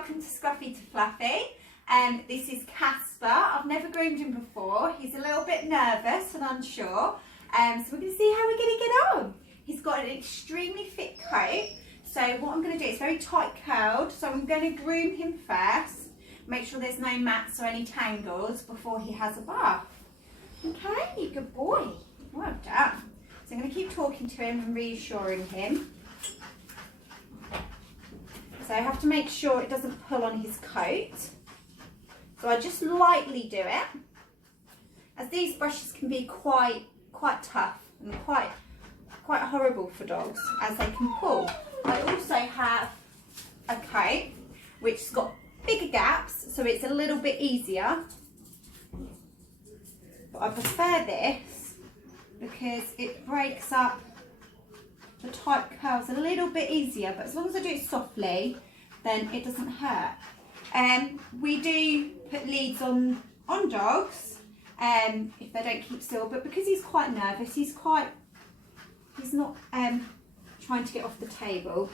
welcome to Scruffy to Fluffy. This is Casper. I've never groomed him before. He's a little bit nervous and unsure. So we're going to see how we're going to get on. He's got an extremely thick coat. So what I'm going to do is very tight curled. So I'm going to groom him first. Make sure there's no mats or any tangles before he has a bath. Okay, good boy. Well done. So I'm going to keep talking to him and reassuring him. So I have to make sure it doesn't pull on his coat. So I just lightly do it, as these brushes can be quite tough and quite horrible for dogs, as they can pull. I also have a coat which's got bigger gaps, so it's a little bit easier. But I prefer this because it breaks up the tight curls a little bit easier, but as long as I do it softly, then it doesn't hurt. We do put leads on dogs if they don't keep still, but because he's quite nervous, he's not trying to get off the table.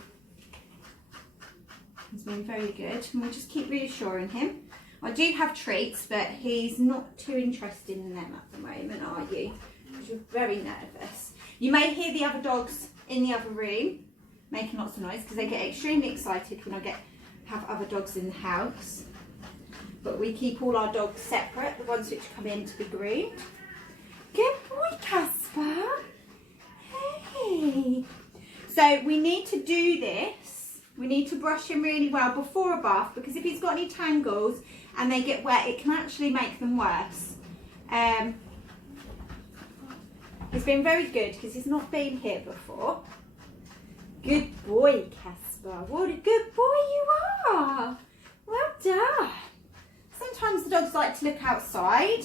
He's been very good, and we'll just keep reassuring him. I do have treats, but he's not too interested in them at the moment, are you? Because you're very nervous. You may hear the other dogs in the other room making lots of noise because they get extremely excited when I have other dogs in the house. But we keep all our dogs separate, the ones which come in to be groomed. Good boy, Casper. Hey. So we need to do this. We need to brush him really well before a bath, because if he's got any tangles and they get wet, it can actually make them worse. He's been very good because he's not been here before. Good boy, Casper. What a good boy you are. Well done. Sometimes the dogs like to look outside,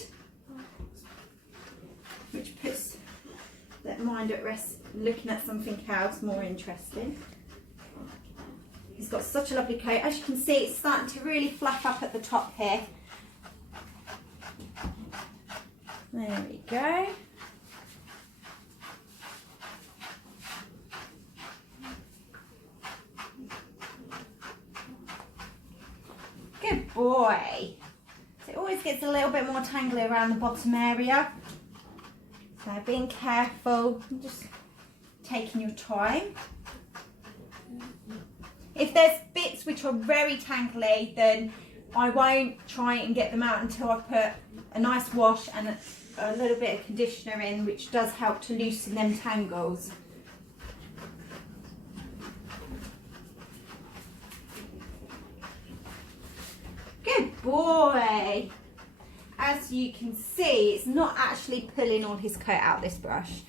which puts their mind at rest, looking at something else more interesting. He's got such a lovely coat. As you can see, it's starting to really fluff up at the top here. There we go. Good boy. So it always gets a little bit more tangly around the bottom area. So being careful and just taking your time. If there's bits which are very tangly, then I won't try and get them out until I put a nice wash and a little bit of conditioner in, which does help to loosen them tangles. Good boy. As you can see, it's not actually pulling all his coat out, this brush.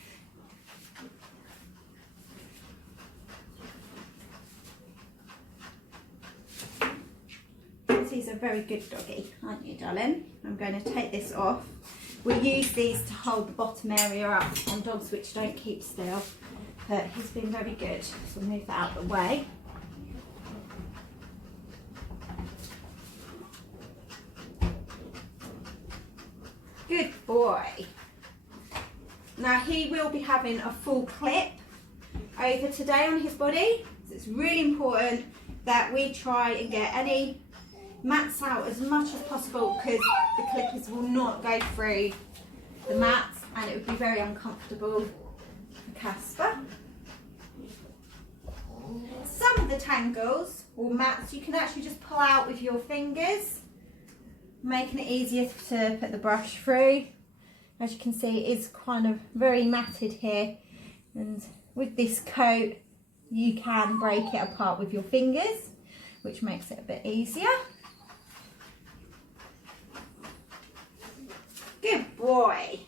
He's a very good doggy, aren't you, darling? I'm going to take this off. We use these to hold the bottom area up on dogs which don't keep still, but he's been very good. So we'll move that out of the way. Good boy. Now he will be having a full clip over today on his body, so it's really important that we try and get any mats out as much as possible, because the clippers will not go through the mats and it would be very uncomfortable for Casper. Some of the tangles or mats you can actually just pull out with your fingers, making it easier to put the brush through. As you can see, it is kind of very matted here, and with this coat you can break it apart with your fingers, which makes it a bit easier. Good boy.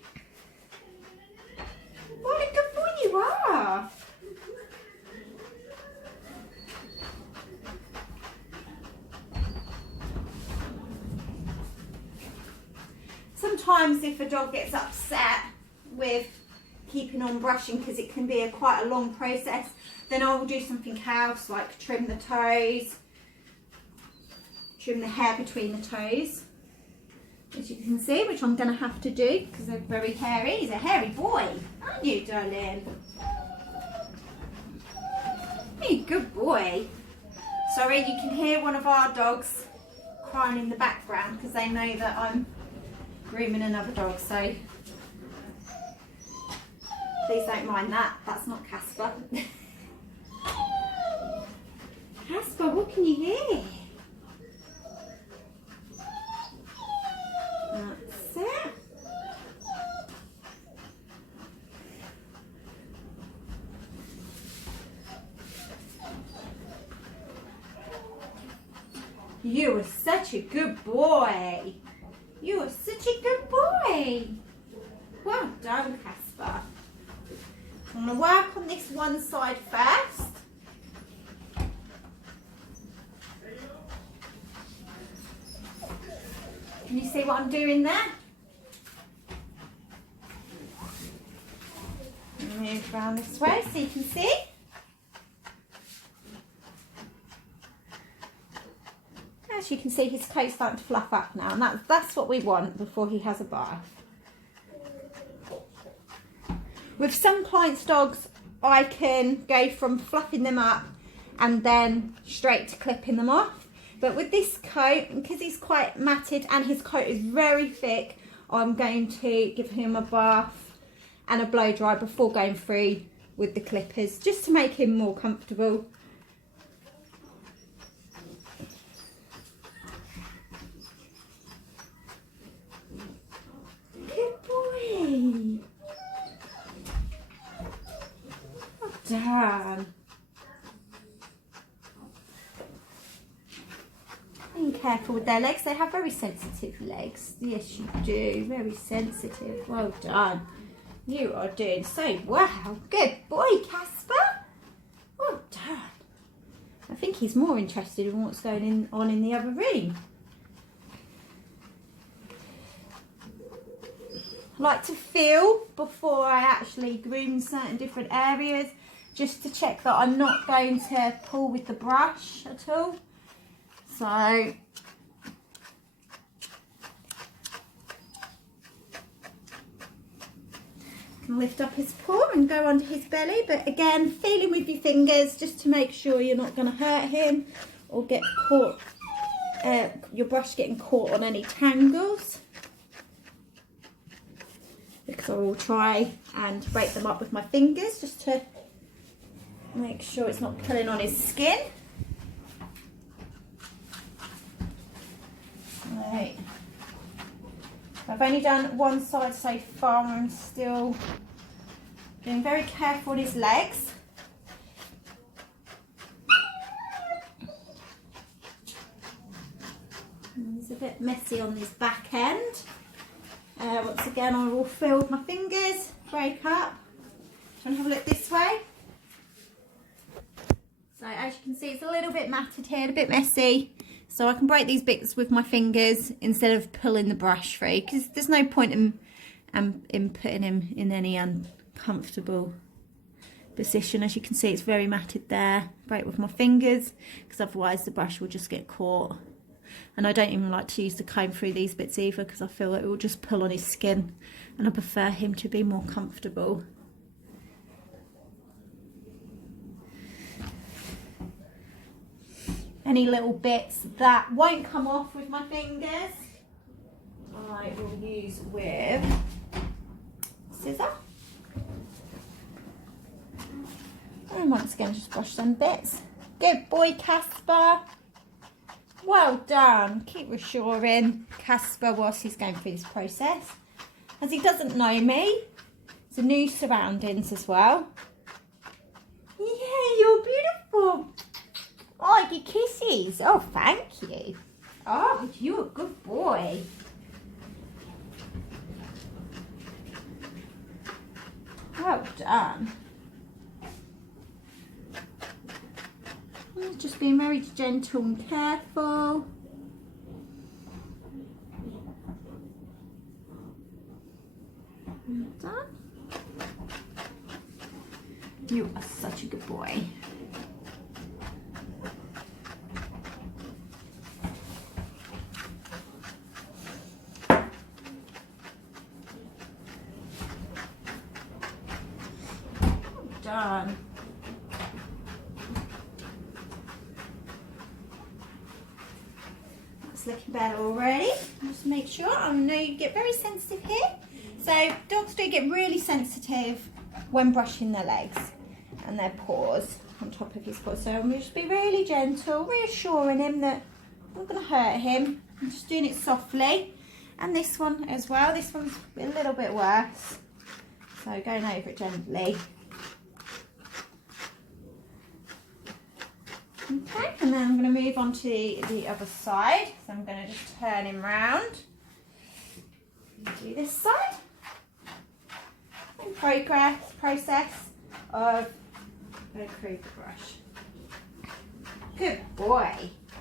What a good boy you are. Sometimes if a dog gets upset with keeping on brushing, because it can be quite a long process, then I will do something else, like trim the toes, trim the hair between the toes, as you can see, which I'm going to have to do because they're very hairy. He's a hairy boy, aren't you, darling? Hey, good boy. Sorry, you can hear one of our dogs crying in the background because they know that I'm grooming another dog, so please don't mind that. That's not Casper. Casper, what can you hear? That's it. You are such a good boy. You are such a good boy. Well done, Casper. I'm going to work on this one side first. Can you see what I'm doing there? Move around this way so you can see. As you can see, his coat's starting to fluff up now, and that's what we want before he has a bath. With some clients' dogs, I can go from fluffing them up and then straight to clipping them off. But with this coat, because he's quite matted and his coat is very thick, I'm going to give him a bath and a blow dry before going through with the clippers, just to make him more comfortable. Good boy. Well done. Being careful with their legs. They have very sensitive legs. Yes, you do. Very sensitive. Well done. You are doing so well. Good boy, Casper. Well done. I think he's more interested in what's going on in the other room. I like to feel before I actually groom certain different areas, just to check that I'm not going to pull with the brush at all. So I can lift up his paw and go under his belly, but again, feeling with your fingers just to make sure you're not going to hurt him or get caught, your brush getting caught on any tangles, because I will try and break them up with my fingers just to make sure it's not pulling on his skin. Right. I've only done one side so far. I'm still being very careful on his legs. He's a bit messy on this back end. Once again, I will feel with my fingers, break up. Do you want to have a look this way? So as you can see, it's a little bit matted here, a bit messy. So I can break these bits with my fingers instead of pulling the brush through, because there's no point in putting him in any uncomfortable position. As you can see, it's very matted there. Break with my fingers, because otherwise the brush will just get caught. And I don't even like to use the comb through these bits either, because I feel like it will just pull on his skin, and I prefer him to be more comfortable. Any little bits that won't come off with my fingers, I will use with scissor. And once again, just brush them bits. Good boy, Casper. Well done. Keep reassuring Casper whilst he's going through this process, as he doesn't know me. It's a new surroundings as well. Yeah, you're beautiful. Oh, your kisses. Oh, thank you. Oh, you're a good boy. Well done. Just being very gentle and careful. Well done. You are such a good boy. Done. That's looking better already. Just make sure. I know you get very sensitive here. So dogs do get really sensitive when brushing their legs and their paws on top of his paws. So I'm going to just be really gentle, reassuring him that I'm not going to hurt him. I'm just doing it softly. And this one as well. This one's a little bit worse. So going over it gently. Okay, and then I'm going to move on to the other side. So I'm going to just turn him round. Do this side. In process of a Kruger brush. Good boy.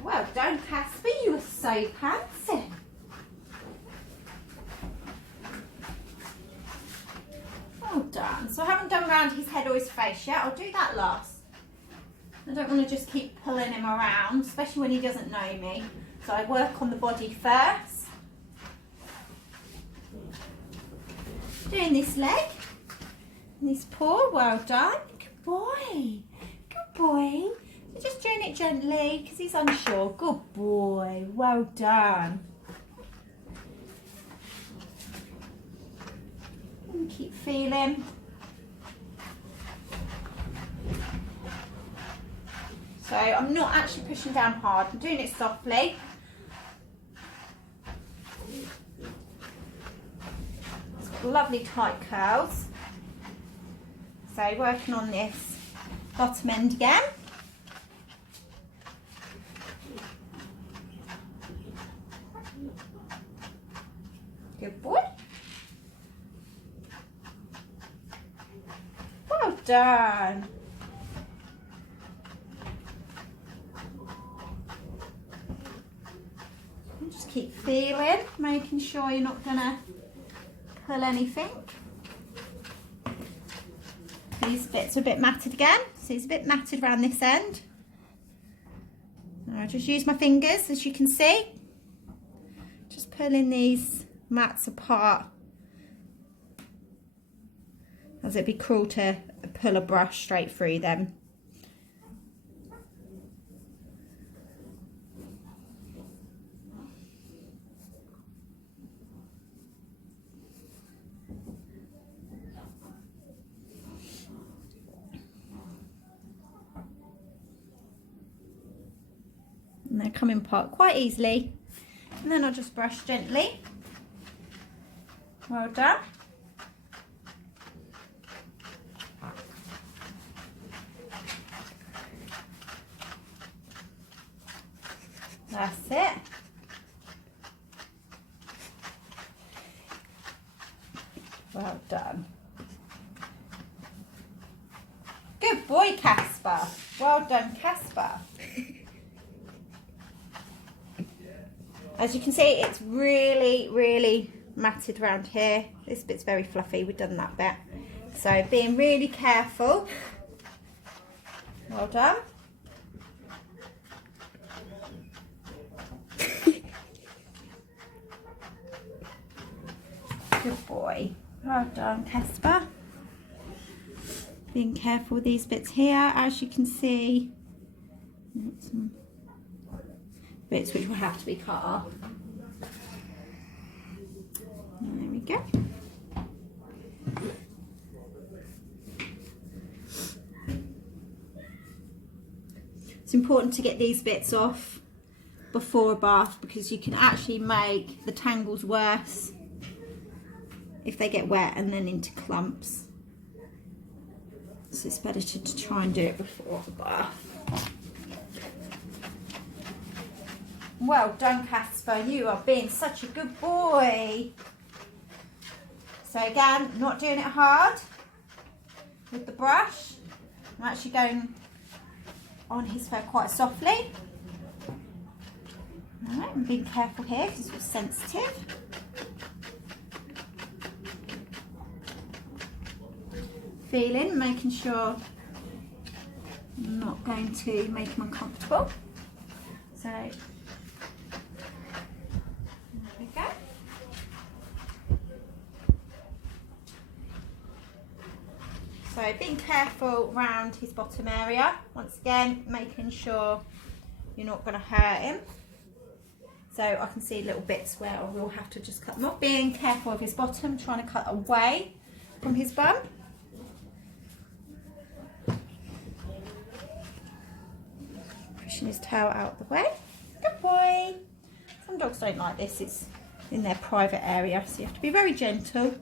Well done, Casper. You were so handsome. Well done. So I haven't done around his head or his face yet. I'll do that last. I don't want to just keep pulling him around, especially when he doesn't know me. So I work on the body first. Doing this leg, and this paw, well done. Good boy, good boy. So just doing it gently because he's unsure. Good boy, well done. And keep feeling. So I'm not actually pushing down hard, I'm doing it softly. It's got lovely tight curls. So working on this bottom end again. Good boy. Well done. Just keep feeling, making sure you're not going to pull anything. These bits are a bit matted again, so it's a bit matted around this end. Now I just use my fingers, as you can see, just pulling these mats apart, as it'd be cruel to pull a brush straight through them. And they come in part quite easily. And then I'll just brush gently. Well done. That's it. Well done. Good boy, Casper. Well done, Casper. As you can see, it's really, really matted around here. This bit's very fluffy. We've done that bit. So being really careful. Well done. Good boy. Well done, Casper. Being careful with these bits here. As you can see, some bits which will have to be cut off. There we go. It's important to get these bits off before a bath because you can actually make the tangles worse if they get wet and then into clumps. So it's better to try and do it before the bath. Well done, Casper. You are being such a good boy. So again, not doing it hard with the brush. I'm actually going on his fur quite softly. All right, I'm being careful here because it's sensitive. Feeling, making sure I'm not going to make him uncomfortable. So So being careful around his bottom area, once again making sure you're not going to hurt him. So I can see little bits where I will have to just cut them off. Being careful of his bottom, trying to cut away from his bum. Pushing his tail out the way. Good boy. Some dogs don't like this, it's in their private area, so you have to be very gentle.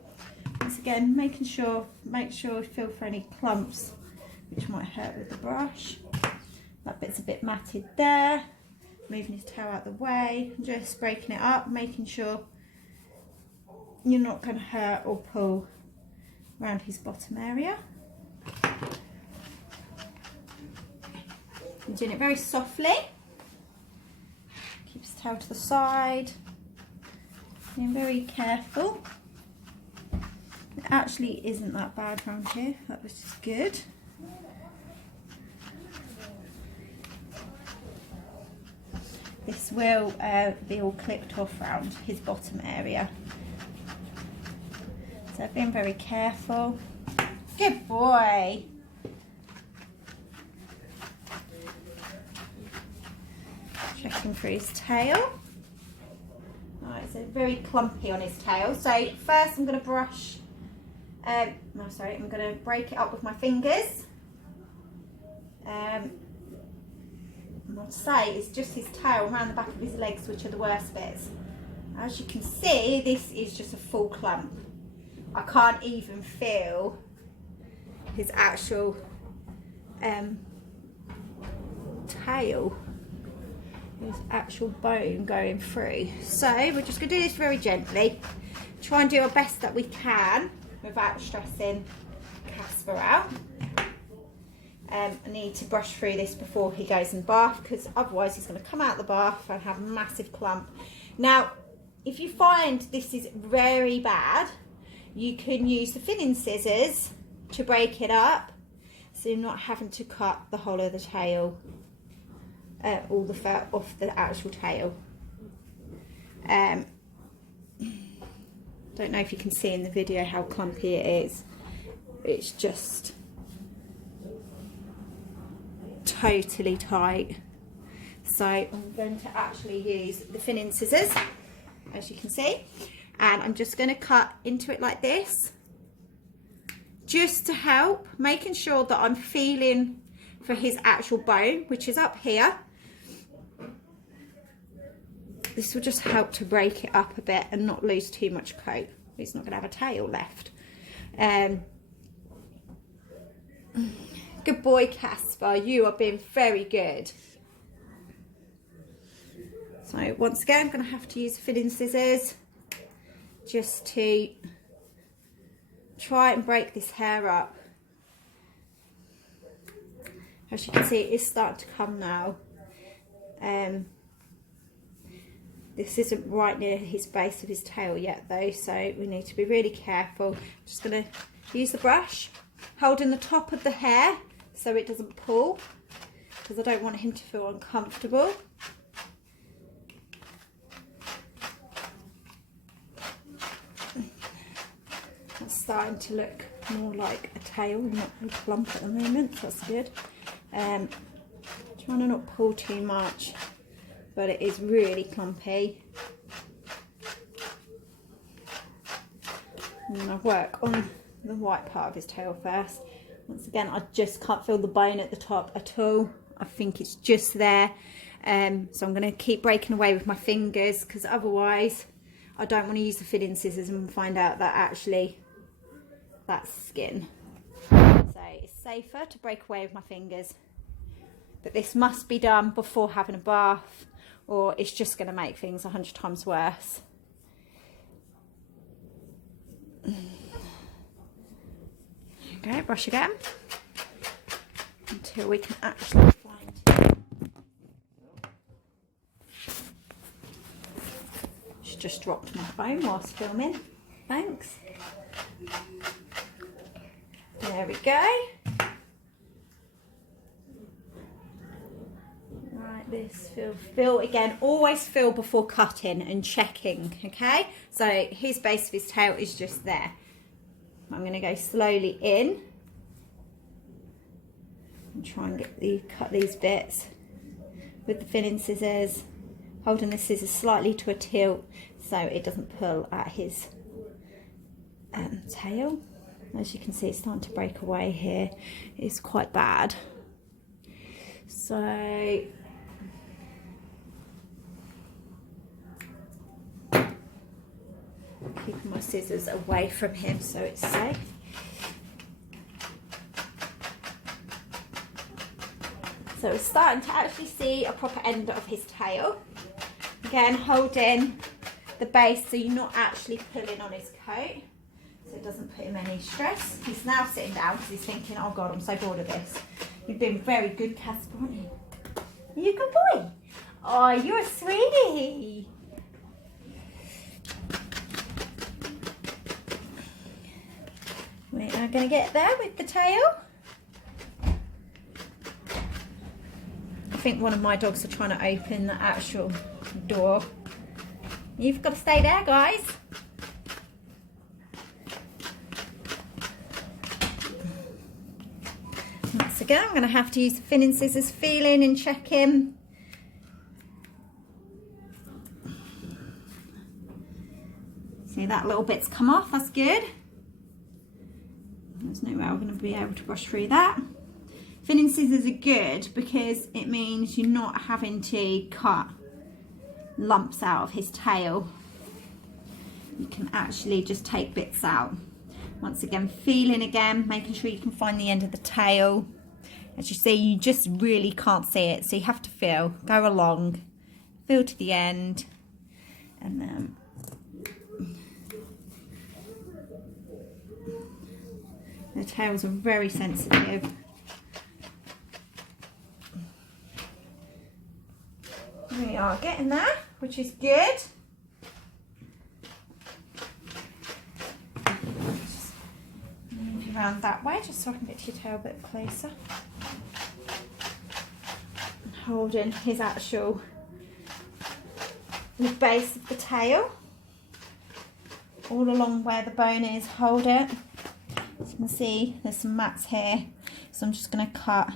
Once again, make sure you feel for any clumps which might hurt with the brush. That bit's a bit matted there. Moving his tail out the way, just breaking it up, making sure you're not going to hurt or pull around his bottom area. I'm doing it very softly. Keep his tail to the side. Being very careful. It actually isn't that bad around here, that was just good. This will be all clipped off around his bottom area. So I've been very careful. Good boy. Checking through his tail. Alright, so very clumpy on his tail. So first I'm going to brush, I'm going to break it up with my fingers. I'd say it's just his tail around the back of his legs which are the worst bits. As you can see, this is just a full clump. I can't even feel his actual tail, his actual bone going through. So we're just going to do this very gently, try and do our best that we can without stressing Casper out. I need to brush through this before he goes in the bath, because otherwise he's going to come out of the bath and have a massive clump. Now, if you find this is very bad, you can use the thinning scissors to break it up, so you're not having to cut the whole of the tail, all the fur off the actual tail. Don't know if you can see in the video how clumpy it is. It's just totally tight. So I'm going to actually use the thinning scissors, as you can see, and I'm just going to cut into it like this, just to help, making sure that I'm feeling for his actual bone, which is up here. This will just help to break it up a bit and not lose too much coat. He's not going to have a tail left. Good boy, Casper. You are being very good. So once again, I'm going to have to use the thinning scissors just to try and break this hair up. As you can see, it is starting to come now. This isn't right near his base of his tail yet though, so we need to be really careful. Just going to use the brush, holding the top of the hair so it doesn't pull, because I don't want him to feel uncomfortable. It's starting to look more like a tail, not a clump at the moment, so that's good. Trying to not pull too much, but it is really clumpy. And I work on the white part of his tail first. Once again, I just can't feel the bone at the top at all. I think it's just there. So I'm going to keep breaking away with my fingers, because otherwise I don't want to use the thinning scissors and find out that actually that's skin. So it's safer to break away with my fingers. But this must be done before having a bath, or it's just going to make things 100 times worse. Okay, brush again until we can actually find. She just dropped my phone whilst filming. Thanks. There we go. Right, this feel again. Always feel before cutting and checking. Okay, so his base of his tail is just there. I'm going to go slowly in and try and cut these bits with the thinning scissors, holding the scissors slightly to a tilt so it doesn't pull at his tail. As you can see, it's starting to break away here. It's quite bad. So keeping my scissors away from him so it's safe. So we're starting to actually see a proper end of his tail. Again, holding the base so you're not actually pulling on his coat, so it doesn't put him any stress. He's now sitting down because he's thinking, oh God, I'm so bored of this. You've been very good, Casper, haven't you? Are you a good boy? Oh, you're a sweetie. We are going to get there with the tail. I think one of my dogs are trying to open the actual door. You've got to stay there, guys. Once again, I'm going to have to use the thinning scissors, feeling and checking. See, that little bit's come off, that's good. There's no way we're going to be able to brush through that. Thinning scissors are good because it means you're not having to cut lumps out of his tail. You can actually just take bits out. Once again, feeling again, making sure you can find the end of the tail. As you see, you just really can't see it, so you have to feel. Go along, feel to the end, and then the tails are very sensitive. We are getting there, which is good. Just move you around that way, just so I can get to your tail a bit closer. And holding his actual the base of the tail, all along where the bone is. Hold it. As you can see, there's some mats here, so I'm just going to cut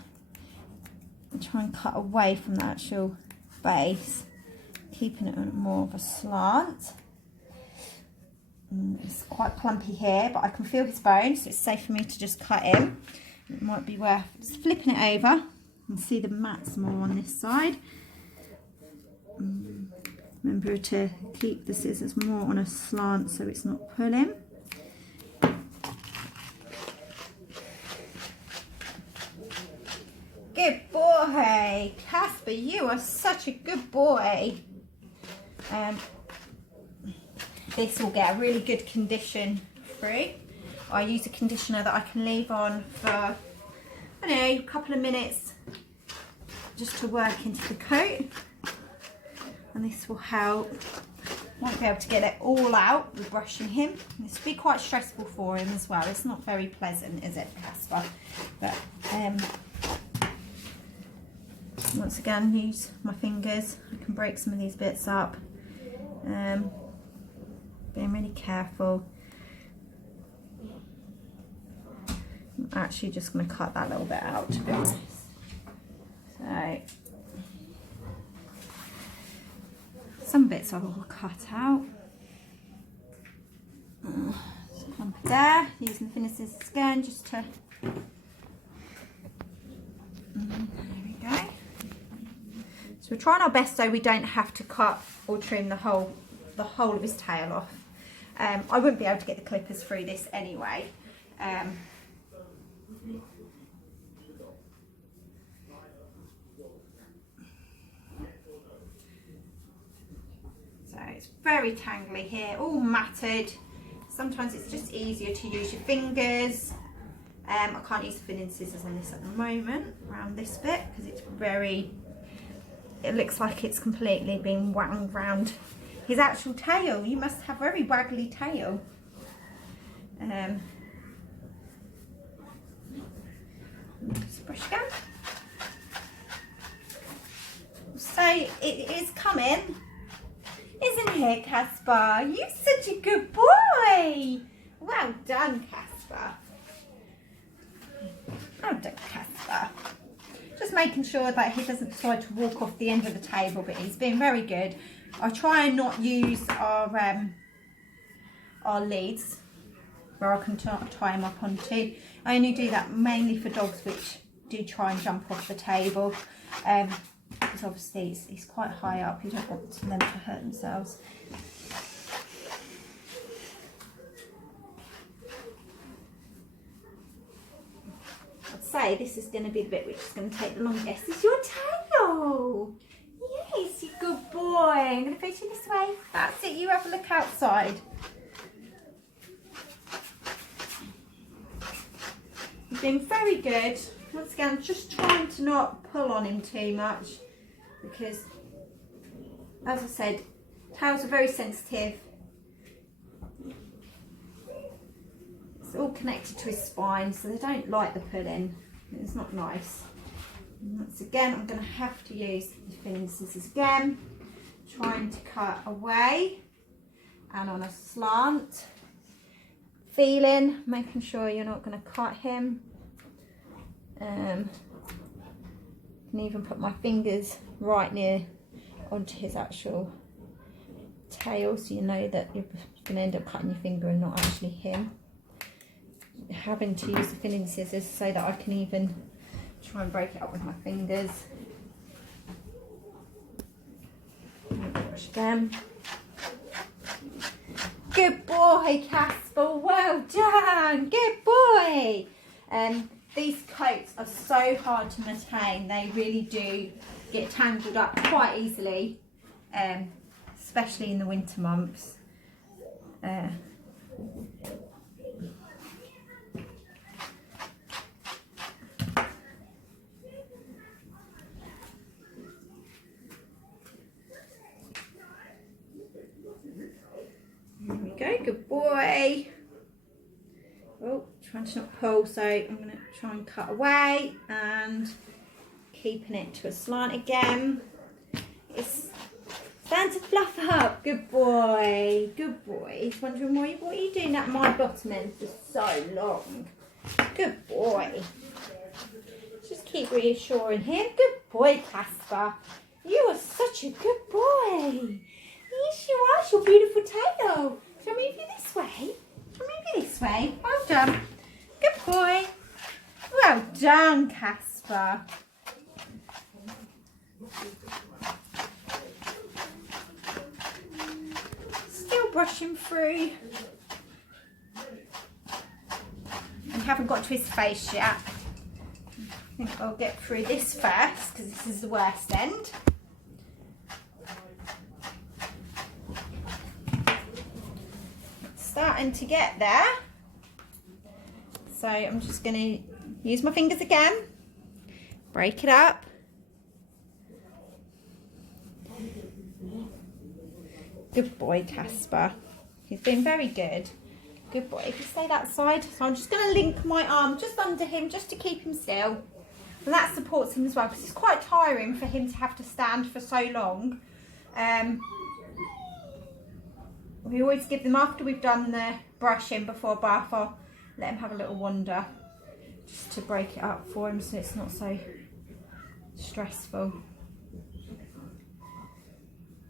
and try and cut away from the actual base, keeping it on more of a slant. It's quite clumpy here, but I can feel his bone, so it's safe for me to just cut him. It might be worth just flipping it over and see the mats more on this side. Remember to keep the scissors more on a slant so it's not pulling. Good boy, Casper, you are such a good boy. This will get a really good condition through. I use a conditioner that I can leave on for, I don't know, a couple of minutes just to work into the coat. And this will help. Won't be able to get it all out with brushing him. This will be quite stressful for him as well. It's not very pleasant, is it, Casper? But once again, use my fingers. I can break some of these bits up. Being really careful. I'm actually just going to cut that little bit out, to be honest. So some bits I will cut out. Just clump it there. Using the thinner scissors again, just to. There we go. So we're trying our best so we don't have to cut or trim the whole of his tail off. I wouldn't be able to get the clippers through this anyway. So it's very tangly here, all matted. Sometimes it's just easier to use your fingers. I can't use the thinning scissors on this at the moment, around this bit, because it's very, it looks like it's completely been wound round his actual tail. You must have a very waggly tail. Just brush again. So it is coming, isn't it, Casper? You're such a good boy. Well done, Casper. Well done, Casper. Just making sure that he doesn't decide to walk off the end of the table, but he's been very good. I try and not use our leads where I can tie him up onto. I only do that mainly for dogs which do try and jump off the table, because obviously he's quite high up. You don't want them to hurt themselves. I'd say this is going to be the bit which is going to take the longest. It's your tail. Yes, you good boy. I'm going to face you this way. That's it. You have a look outside. You've been very good. Once again, just trying to not pull on him too much, because, as I said, tails are very sensitive. It's all connected to his spine, so they don't like the pulling. It's not nice. And once again, I'm going to have to use the thinning scissors again, trying to cut away and on a slant. Feeling, making sure you're not going to cut him. Can even put my fingers right near onto his actual tail, so you know that you're going to end up cutting your finger and not actually him. Having to use the thinning scissors so that I can even try and break it up with my fingers. Brush again. Good boy, Casper. Well done. Good boy. These coats are so hard to maintain. They really do get tangled up quite easily, especially in the winter months. There we go, good boy. Oh, trying to not pull, so I'm going to try and cut away and keeping it to a slant again. It's starting to fluff up. Good boy, good boy. He's wondering what are you doing at my bottom end for so long. Good boy. Just keep reassuring him. Good boy, Casper. You are such a good boy. Yes, you are. It's your beautiful tail. Shall I move you this way? Shall I move you this way? Well done. Good boy. Well done, Casper. Still brushing through. And haven't got to his face yet. I think I'll get through this first because this is the worst end. Starting to get there, so I'm just going to use my fingers again, break it up, good boy, Casper. He's been very good. Good boy. If you stay that side, so I'm just going to link my arm just under him just to keep him still, and that supports him as well because it's quite tiring for him to have to stand for so long. We always give them, after we've done the brushing before bath, I'll let him have a little wander just to break it up for him so it's not so stressful.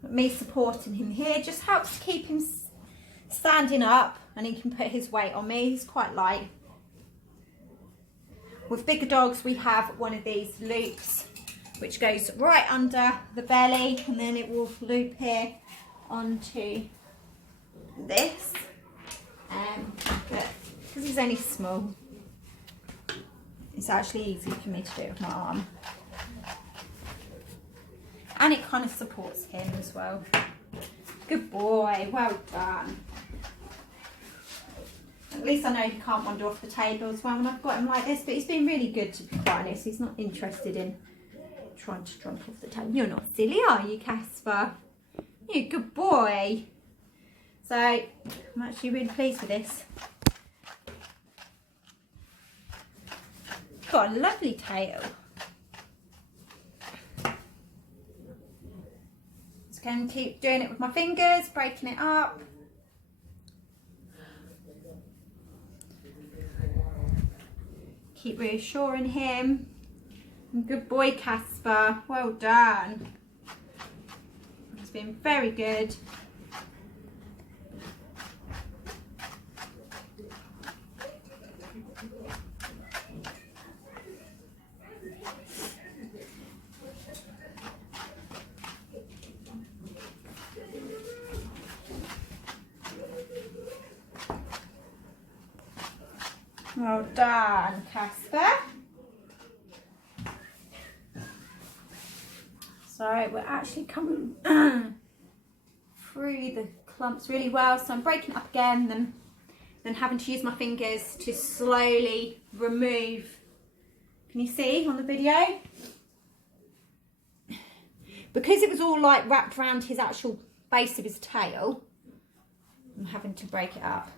But me supporting him here just helps keep him standing up, and he can put his weight on me. He's quite light. With bigger dogs we have one of these loops which goes right under the belly, and then it will loop here onto this, but because he's only small, it's actually easy for me to do it with my arm, and it kind of supports him as well. Good boy, well done. At least I know he can't wander off the table as well when I've got him like this, but he's been really good, to be quite honest. He's not interested in trying to jump off the table. You're not silly, are you, Casper? You're a good boy. So I'm actually really pleased with this. Got a lovely tail. Just going to keep doing it with my fingers, breaking it up. Keep reassuring him, Good boy, Casper. Well done. It's been very good. Well done, Casper. So we're actually coming through the clumps really well. So I'm breaking it up again, then having to use my fingers to slowly remove. Can you see on the video? Because it was all like wrapped around his actual base of his tail, I'm having to break it up.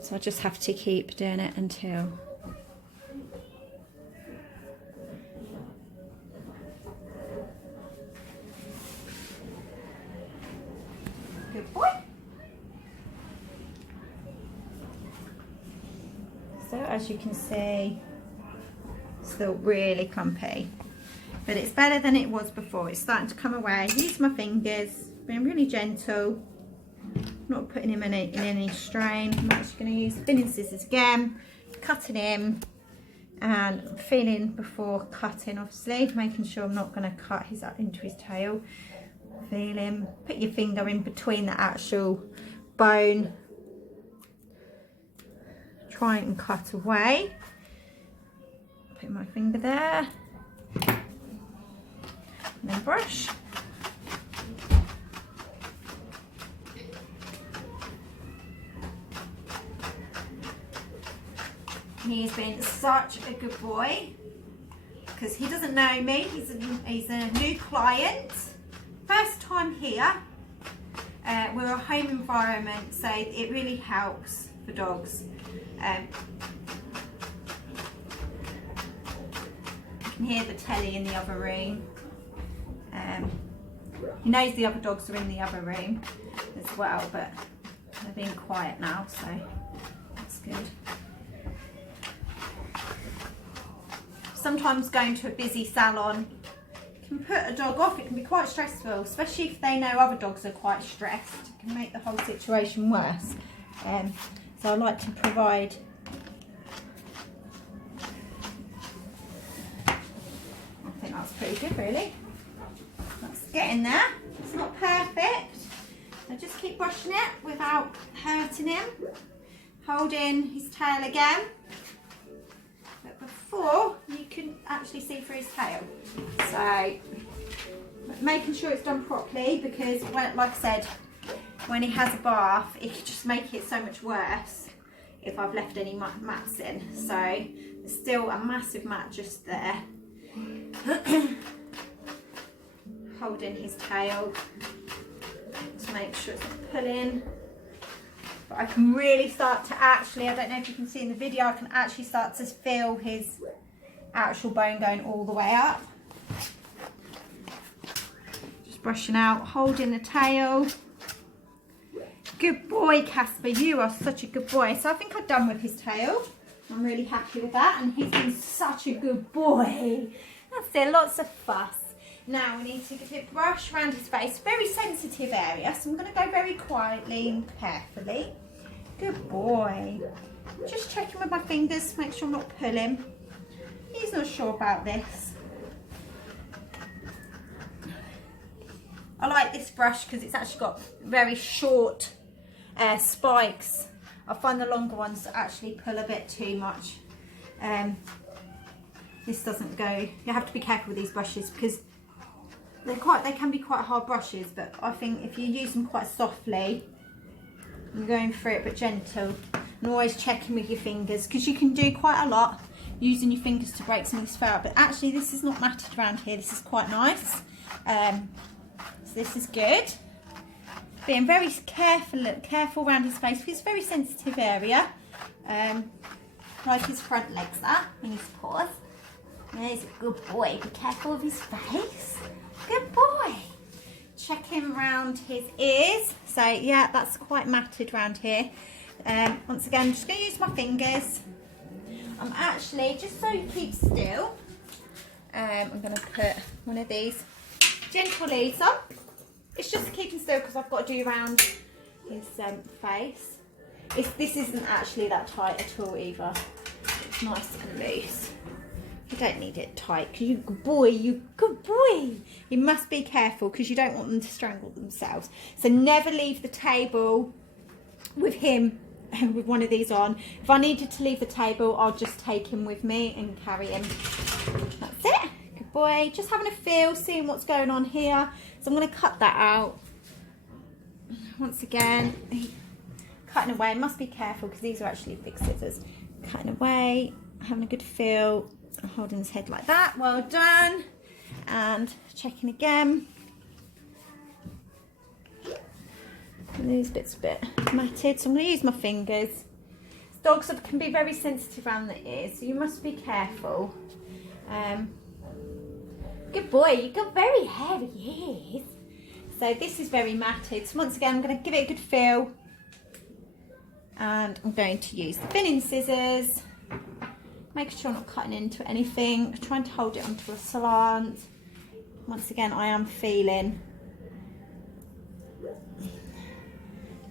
So I just have to keep doing it until good boy. So as you can see, still really clumpy, but it's better than it was before. It's starting to come away. Use my fingers, being really gentle. Not putting him in any strain. I'm actually going to use thinning scissors again, cutting him and feeling before cutting, obviously, making sure I'm not going to cut into his tail. Feel him, put your finger in between the actual bone, try and cut away. Put my finger there, and then brush. He's been such a good boy because he doesn't know me. He's a new client, first time here. We're a home environment, so it really helps for dogs. You can hear the telly in the other room. He knows the other dogs are in the other room as well, but they're being quiet now, so that's good. Sometimes going to a busy salon can put a dog off. It can be quite stressful, especially if they know other dogs are quite stressed. It can make the whole situation worse. So I like to provide I think that's pretty good, really. That's getting there. It's not perfect. So just keep brushing it without hurting him. Holding his tail again. Before you can actually see through his tail, so making sure it's done properly, because when, like I said, when he has a bath it could just make it so much worse if I've left any mats in. So there's still a massive mat just there. Holding his tail to make sure it's not pulling. But I can really start to actually, I don't know if you can see in the video, I can actually start to feel his actual bone going all the way up. Just brushing out, holding the tail. Good boy, Casper, you are such a good boy. So I think I've done with his tail. I'm really happy with that, and he's been such a good boy. That's it, lots of fuss. Now we need to give it a brush around his face, very sensitive area, so I'm going to go very quietly and carefully. Good boy. Just checking with my fingers, make sure I'm not pulling. He's not sure about this. I like this brush because it's actually got very short spikes. I find the longer ones actually pull a bit too much. This doesn't go. You have to be careful with these brushes because they can be quite hard brushes, but I think if you use them quite softly, you're going through it but gentle, and always checking with your fingers, because you can do quite a lot using your fingers to break some of this fur up. But actually this is not matted around here, this is quite nice. So this is good. Being very careful around his face because it's a very sensitive area. Like his front legs there and his paws. There's a good boy. Be careful of his face. Good boy. checking around his ears. So yeah, that's quite matted around here. Once again, I'm just going to use my fingers. I'm actually, just so you keep still, I'm going to put one of these gentle leads on. It's just to keep him still because I've got to do around his face. This isn't actually that tight at all either. It's nice and loose. You don't need it tight because you good boy, you good boy. You must be careful because you don't want them to strangle themselves. So never leave the table with him with one of these on. If I needed to leave the table, I'll just take him with me and carry him. That's it. Good boy. Just having a feel, seeing what's going on here. So I'm going to cut that out. Once again, cutting away. Must be careful because these are actually big scissors. Cutting away, having a good feel. Holding his head like that. Well done. And checking again. And these bits a bit matted, so I'm going to use my fingers. Dogs can be very sensitive around the ears, so you must be careful. Good boy, you've got very hairy ears. So this is very matted. So once again, I'm going to give it a good feel. And I'm going to use the thinning scissors. Making sure I'm not cutting into anything. Trying to hold it onto a slant. Once again, I am feeling.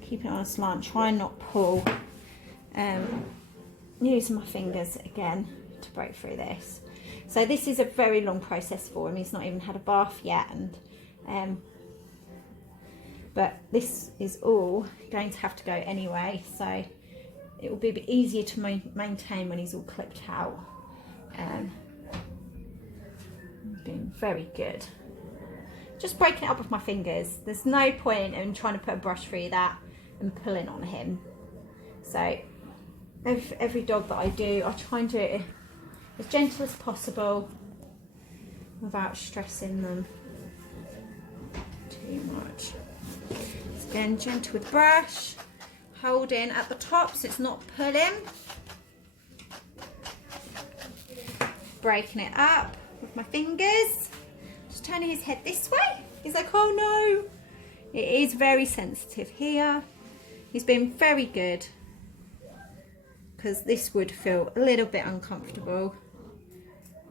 Keep it on a slant. Try and not pull. Using my fingers again to break through this. So this is a very long process for him. He's not even had a bath yet, and but this is all going to have to go anyway. So it will be a bit easier to maintain when he's all clipped out. Being very good. Just breaking it up with my fingers. There's no point in trying to put a brush through that and pulling on him. So every dog that I do, I try and do it as gentle as possible without stressing them too much. So again, gentle with brush. Holding at the top so it's not pulling. Breaking it up with my fingers. Just turning his head this way. He's like, oh no. It is very sensitive here. He's been very good because this would feel a little bit uncomfortable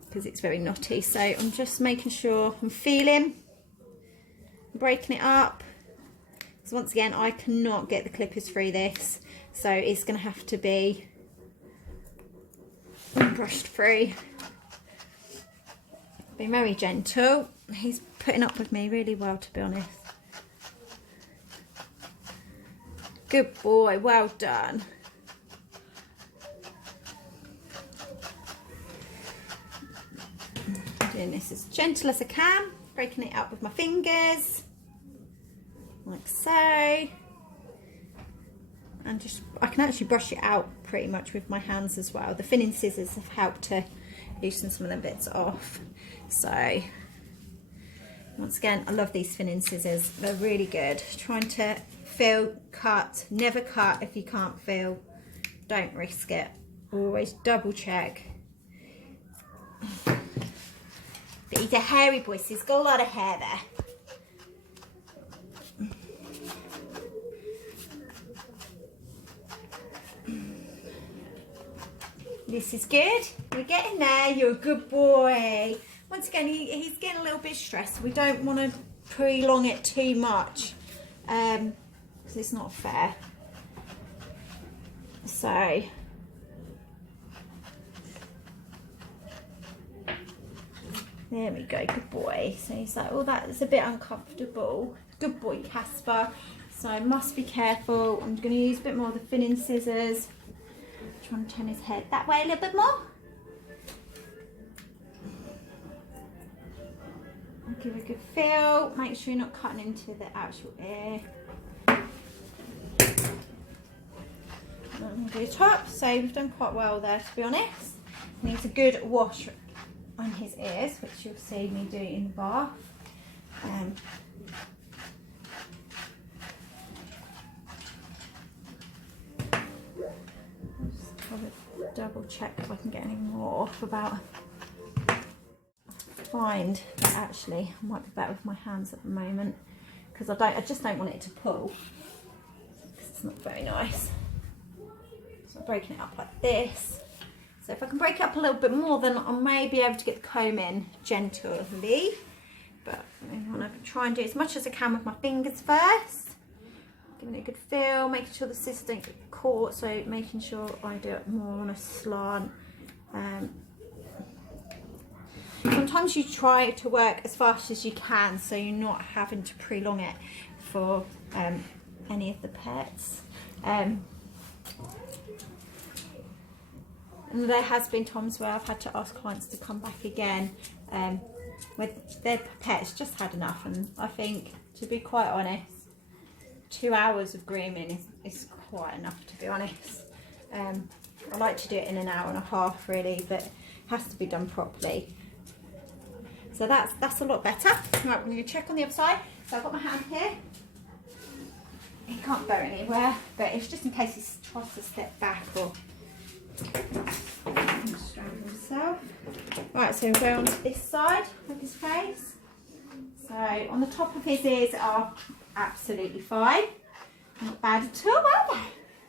because it's very knotty. So I'm just making sure I'm feeling, breaking it up. So once again, I cannot get the clippers through this, so it's going to have to be brushed through. Being very gentle. He's putting up with me really well, to be honest. Good boy, well done. Doing this as gentle as I can, breaking it up with my fingers. Like so, and just I can actually brush it out pretty much with my hands as well. The thinning scissors have helped to loosen some of them bits off. So once again, I love these thinning scissors. They're really good. Trying to feel, cut. Never cut if you can't feel. Don't risk it. Always double check. But he's a hairy boy, so he's got a lot of hair there. This is good. We're getting there. You're a good boy. Once again, he's getting a little bit stressed. We don't want to prolong it too much because it's not fair. So there we go. Good boy. So he's like, oh, that's a bit uncomfortable. Good boy, Casper. So I must be careful. I'm going to use a bit more of the thinning scissors. Trying to turn his head that way a little bit more. I'll give it a good feel. Make sure you're not cutting into the actual ear. I'm going to do the top. So we've done quite well there, to be honest. Needs a good wash on his ears, which you'll see me do in the bath. Double check if I can get any more off about. Find that actually I might be better with my hands at the moment. because I just don't want it to pull. It's not very nice. So I'm breaking it up like this. So if I can break it up a little bit more, then I may be able to get the comb in gently. But I want to try and do as much as I can with my fingers first. Giving it a good feel, making sure the scissors don't get caught, so making sure I do it more on a slant. Sometimes you try to work as fast as you can, so you're not having to prolong it for any of the pets. And there has been times where I've had to ask clients to come back again with their pets just had enough, and I think, to be quite honest, 2 hours of grooming is quite enough, to be honest. I like to do it in an hour and a half really, but it has to be done properly. So that's a lot better. Right, we're going to check on the other side. So I've got my hand here. He can't go anywhere, but it's just in case he tries to step back or strangle himself. Right, so we'll go on to this side of his face. So on the top of his ears are absolutely fine. Not bad at all, are they?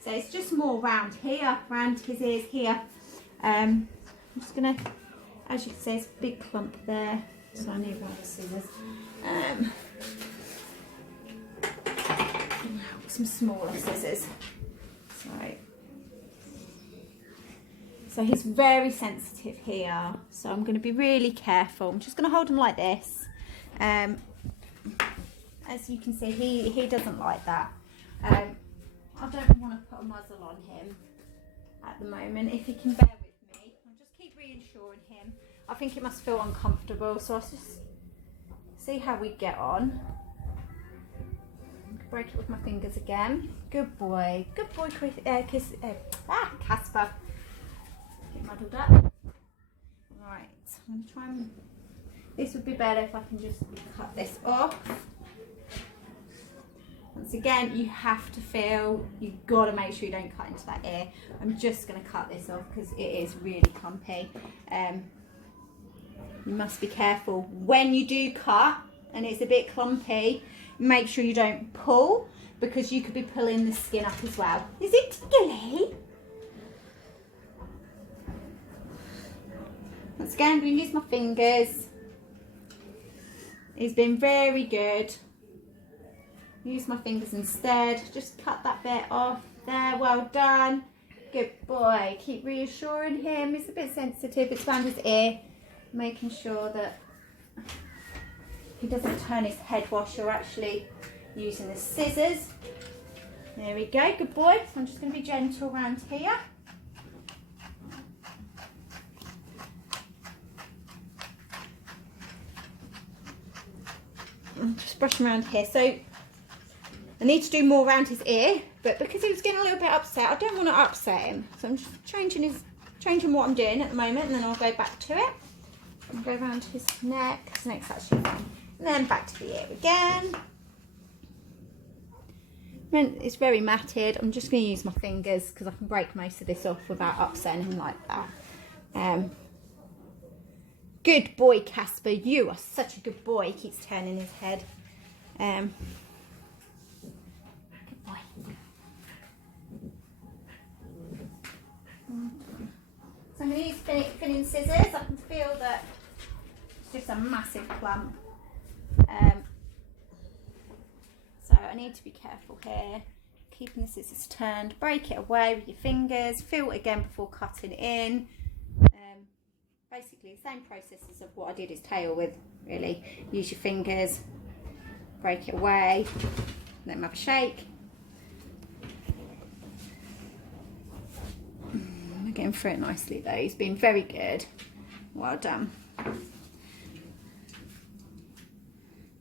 So it's just more round here, round his ears here. I'm just going to, as you can see, it's a big clump there. So I need one of the scissors. Some smaller scissors. So he's very sensitive here. So I'm going to be really careful. I'm just going to hold him like this. As you can see, he doesn't like that. I don't want to put a muzzle on him at the moment. If he can bear with me, I'll just keep reassuring him. I think it must feel uncomfortable, so I'll just see how we get on. Break it with my fingers again. Good boy, Casper. Get muddled up. Right, I'm going to try and. This would be better if I can just cut this off. Once again, you have to feel, you've got to make sure you don't cut into that ear. I'm just going to cut this off because it is really clumpy. You must be careful when you do cut and it's a bit clumpy. Make sure you don't pull, because you could be pulling the skin up as well. Is it tickly? Once again, I'm going to use my fingers. He's been very good. Use my fingers instead. Just cut that bit off there. Well done. Good boy. Keep reassuring him. He's a bit sensitive. It's around his ear. Making sure that he doesn't turn his head whilst you're actually using the scissors. There we go. Good boy. So I'm just going to be gentle around here. Just brushing around here. So I need to do more around his ear, but because he was getting a little bit upset, I don't want to upset him. So I'm just changing what I'm doing at the moment, and then I'll go back to it. I'll go around his neck. His neck's actually fine. And then back to the ear again. And it's very matted. I'm just going to use my fingers because I can break most of this off without upsetting him like that. Good boy, Casper. You are such a good boy. He keeps turning his head. Good boy. So I'm going to use thinning scissors. I can feel that it's just a massive clump. So I need to be careful here. Keeping the scissors turned. Break it away with your fingers. Feel it again before cutting in. Basically the same processes of what I did his tail with, really. Use your fingers, break it away, let him have a shake. We're getting through it nicely though. He's been very good. Well done.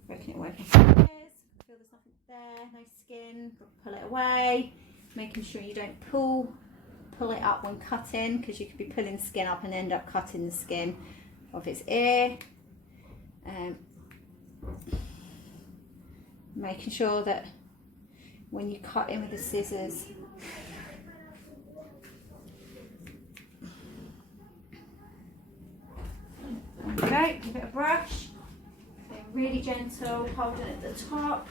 Breaking it away with my fingers. Feel there's nothing there, no skin. Pull it away. Making sure you don't pull it up when cutting, because you could be pulling skin up and end up cutting the skin of his ear. Making sure that when you cut in with the scissors, okay, give it a brush. Being really gentle, holding it at the top.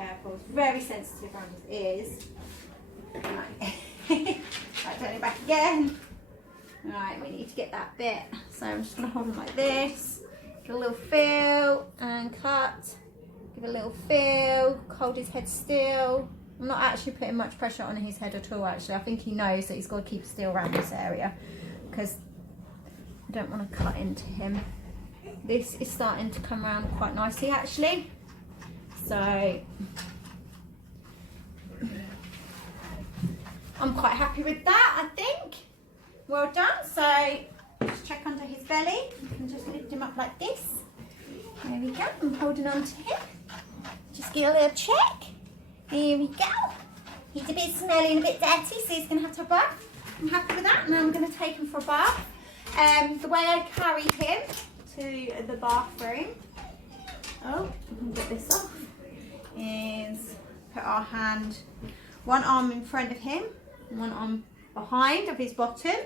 careful. It's very sensitive around his ears. Right. Right, turn it back again. Right, we need to get that bit. So I'm just going to hold him like this. Give a little feel and cut. Give a little feel. Hold his head still. I'm not actually putting much pressure on his head at all, actually. I think he knows that he's got to keep still around this area because I don't want to cut into him. This is starting to come around quite nicely, actually. So I'm quite happy with that, I think. Well done. So just check under his belly. You can just lift him up like this. There we go. I'm holding on to him. Just give a little check. There we go. He's a bit smelly and a bit dirty, so he's going to have to have a bath. I'm happy with that. Now I'm going to take him for a bath. The way I carry him to the bathroom, I can get this off, is put our hand, one arm in front of him, one arm behind of his bottom,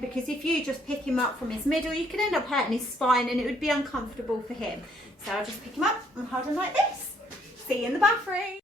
because if you just pick him up from his middle, you could end up hurting his spine and it would be uncomfortable for him. So I'll just pick him up and hold him like this. See you in the bathroom.